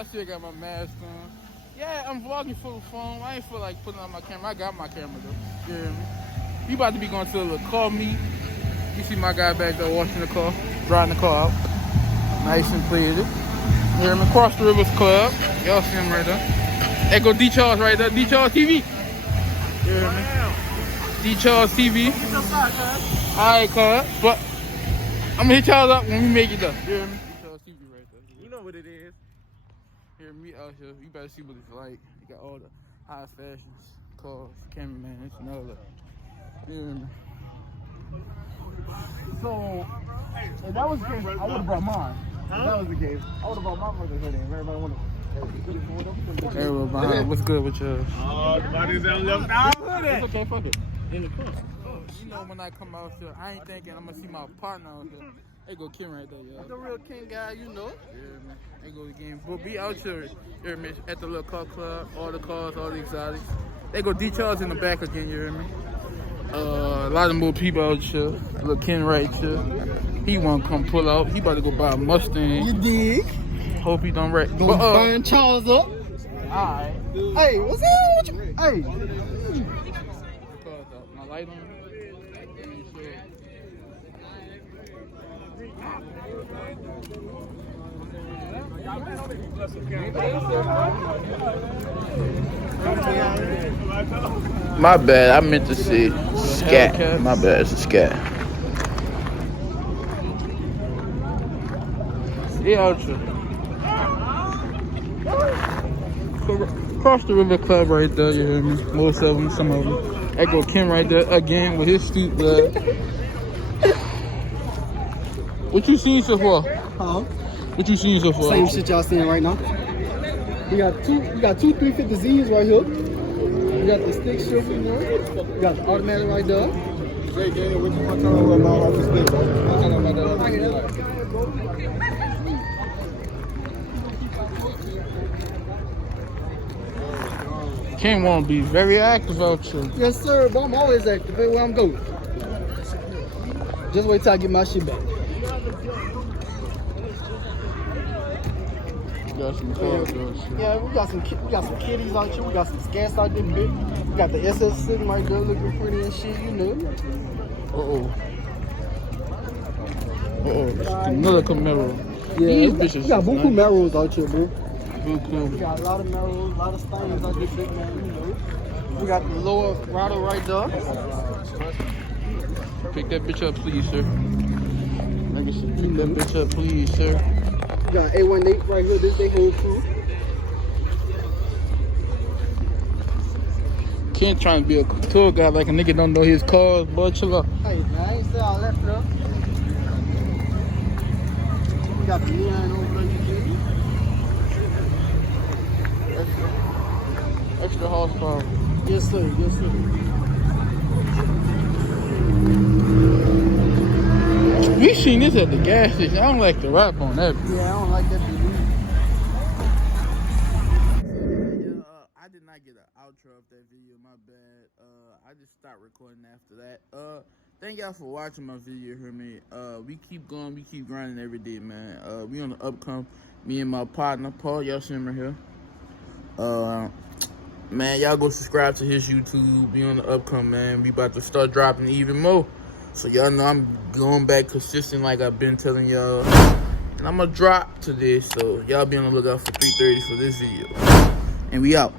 I still got my mask on. Yeah, I'm vlogging for the phone. I ain't feel like putting on my camera. I got my camera though. You hear me? We about to be going to a little car meet. You see my guy back there washing the car, driving the car out. Nice and clear. You hear me? Cross the Rivers Club. Y'all see him right there. There go D Charles right there. D Charles TV. You hear me? D Charles TV. Alright, cuz. But I'm gonna hit y'all up when we make it up. You hear me? D Charles TV right there. You know what it is. Hear me out here. You better see what it's like. You got all the high fashions, cars, cameraman, and all that. You hear me? So, if that was the case, I would have brought mine. If that was the case, I would have brought my brother's hoodie. Everybody want to. Hey, well, behind. What's good with you? Oh, the body's out left out. It's okay, fuck it. In the car. You know, when I come out here, I ain't thinking I'm gonna see my partner out here. They go King right there, y'all. The real King guy, you know. Yeah, man. They go again. But be out here, you hear me? At the little car club, all the cars, all the exotics. They go D Charles in the back again, you hear me? A lot of more people out here. Little Ken right here. He won't come pull out. He about to go buy a Mustang. You dig? Hope he don't wreck. Gonna burn Charles up. Alright. Hey, what's up with you? Hey. My light on. My bad, I meant to say scat. My bad, it's a scat. Yeah, out here. Cross the River Club right there, you hear me? Most of them, some of them. That go Ken right there again with his street blood. What you seen so far? Huh? What you seen so far? Same shit y'all seeing right now. We got two 350Zs right here. We got the stick shift in there. We got the automatic right there. Hey, Daniel, what you want to tell me about the stick? Ken won't be very active out here. Yes, sir, but I'm always active everywhere I'm going. Just wait till I get my shit back. Got some cars out here. Yeah, we got some kitties out here. We got some scats out there, bit. We got the SS sitting right there looking pretty and shit, you know. Another Camaro. Yeah, These bitches. we got buku Camaros out here, bro. Buku. We got a lot of Camaros, a lot of Steins out there, big man, you know. We got the lower rider right there. Pick that bitch up, please, sir. Like I said, pick that bitch up, please, sir. We got A18 right here, this they whole crew. Ken trying to be a tour guy like a nigga don't know his cars, boy, chill out. Hey, man, I ain't say all that stuff. We got the neon over there, you see? Extra horsepower. Yes, sir, yes, sir. We seen this at the gas station. I don't like the rap on that. Yeah, I don't like that. I did not get an outro of that video, my bad. I just stopped recording after that. Thank y'all for watching my video, hear me. We keep going, we keep grinding every day, man. We on the upcome, me and my partner, Paul, y'all see him right here. Man, y'all go subscribe to his YouTube, we on the upcome, man. We about to start dropping even more. So y'all know I'm going back consistent like I've been telling y'all. And I'm gonna drop to this, so y'all be on the lookout for 3:30 for this video. And we out.